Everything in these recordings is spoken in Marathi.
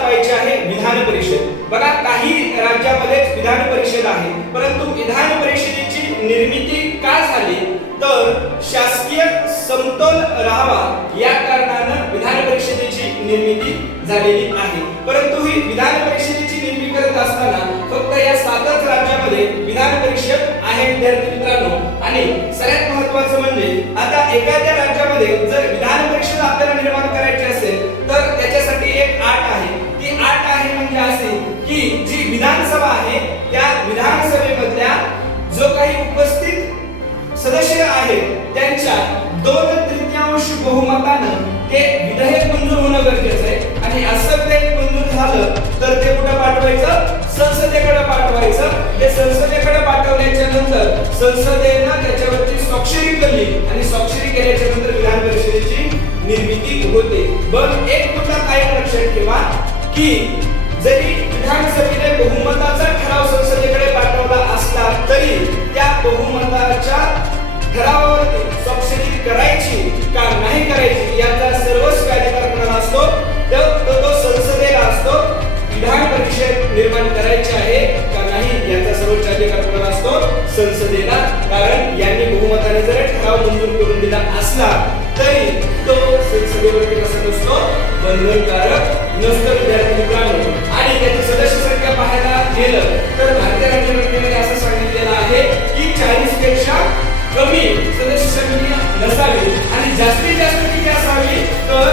स्थापायची आहे विधान परिषद. बघा, काही राज्यामध्ये विधान परिषद आहे, परंतु विधान परिषदेची निर्मिती का झाली तर शासकीय समतोल राहावा या कारणानं विधान परिषदेची निर्मिती झालेली आहे. परंतु ही विधान परिषदेची निर्मिती करत असताना फक्त या 7च राज्यामध्ये विधान परिषद आहे विद्यार्थी मित्रांनो. आणि सगळ्यात महत्त्वाचं म्हणजे आता एखाद्या राज्यामध्ये जर विधान परिषद आपल्याला निर्माण करायची असेल तर त्याच्यासाठी एक अट आहे. ती अट आहे म्हणजे अशी की जी विधानसभा आहे त्या विधानसभेमधल्या जो काही उपस्थित सदस्य आहेत त्यांच्या 2/3 बहुमतानं ते विधेयक मंजूर होणं गरजेचं आहे. आणि असं विधेयक मंजूर झालं तर ते कुठे पाठवायचं? संसदेकडे पाठवायचं. ते संसदेकडे पाठवल्याच्या नंतर संसदेनं त्याच्यावरती स्वाक्षरी केली आणि स्वाक्षरी केल्याच्या नंतर विधान परिषदेची निर्मिती होते. पण एक मुद्दा काय लक्षात ठेवा की जरी विधानसभेने बहुमताचा ठराव संसदेकडे पाठवला असला तरी त्या बहुमताच्या ठरावावरती स्वाक्षरी करायची का नाही करायची याचा सर्वस्वी अधिकार कोणाला असतो? तो संसदेला असतो. विधान परिषद निर्माण करायची आहे का नाही याचा सर्वोच्च अधिकार कोणाला असतो? संसदेला. कारण यांनी बहुमताने जर ठराव मंजूर करून दिला असला तरी तो संसदेवरती कसा नसतो? बंधनकारक नसतो विद्यार्थी मित्रांनो. आणि त्याची सदस्य संख्या पाहायला गेलं तर भारतीय राज्यघटनेमध्ये असं सांगितलेलं आहे की 40 पेक्षा कमी सदस्य संख्या नसावी आणि जास्तीत जास्त किती असावी तर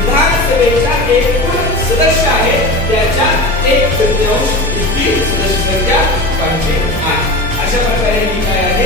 विधानसभेच्या एकूण सदस्य आहे त्याच्या 1/3 इतकी सदस्य संख्या पाहिजे आहे. अशा प्रकारे ही काय आहे